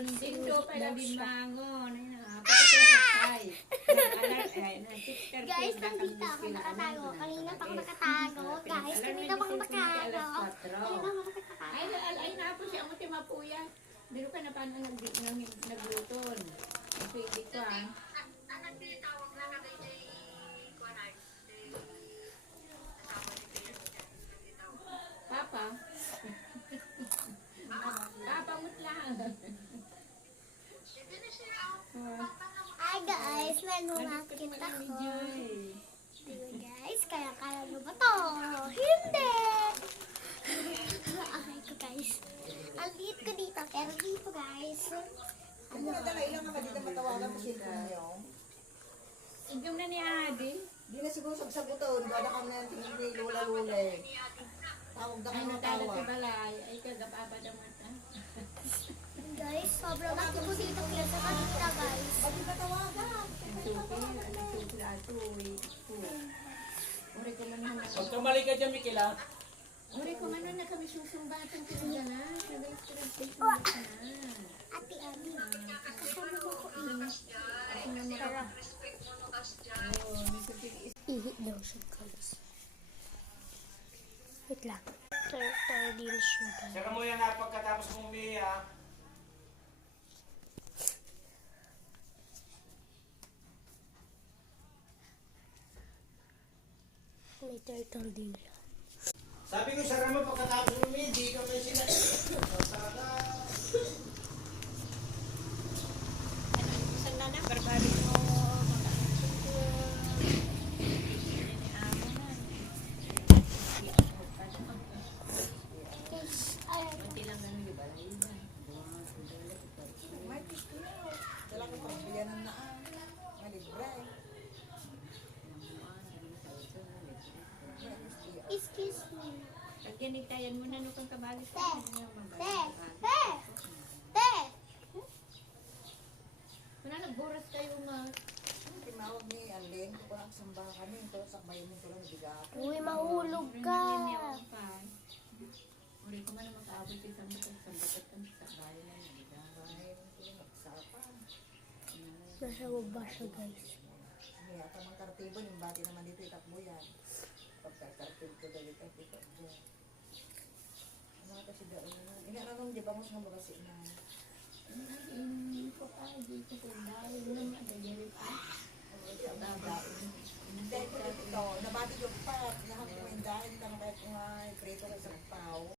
Sindo pa lang bimangon. Patay. Guys, nandito ako nakatago. Kanina pa ako nakatago. Guys, kanina pa ako nakatago. Ay na po siya mo timapuya. Dilo ka na paano nagluton. Pwede ka. Papa. Papa mo lang. Hi guys, nanunakit ako. Diba guys, kaya nyo ba to? Hindi! Okay ko guys. Ang liit ko dito, pero dito guys. Ano na talaga ilang naman dito matawagan mo siya ngayon? Igam na ni Adi. Di na siguro sagsaguton. Gada kami na tingin ni Lula-Lula eh. Tawag na Ay, kayo natalat tawag. si Balay. Ay, kagapapa naman. Guys, sobrang laki ko dito kaya sa kanila guys. Bakit ba tawagan? Sukil ato. Uri ko man na. Huwag kang mali ka dyan, Mikila. Uri ko man na kami susumbatan ko dyan na. Sabay stress na. Ate Abi, kasama mo ko ihit daw siya guys. Wait lang. Tayo din siya guys. Saka mo yan ha, pagkatapos mong umihi ha. May turtle din siya. Sabi ko, sara mo pagkatapos mong umihi, di ka may sila. Talaga. Isang na barbari mo. Kunti lang namin di Balay. May pisto na. Dala ko pang biyanan na ah. Malibre. Excuse me. Pag ganitayan mo na nung kabalik Te! Te! Te! Te! Wala nagburas kayo ma. Tinawag ni Anling. Kung parang sambahan kami. Ito sakbayin mo ko lang bigat. Uy, mahulog ka. Uri ko man na makaabot sa sambatat kami sa bayan na nagigabay. Nasa baba siya guys. Hindi ata mang kartibo. Yung bati naman dito itakbo yan. Pagkakartibo ko dali ka dito. Ano ata si Daon? Inaranong di ba mo sa mga bagasi na? Hindi ko pa, hindi ko pa dahil naman agad pa. Dahil ko ito, nabati yung pat, nahang kumain dahil, kahit nga prito ka sa pao.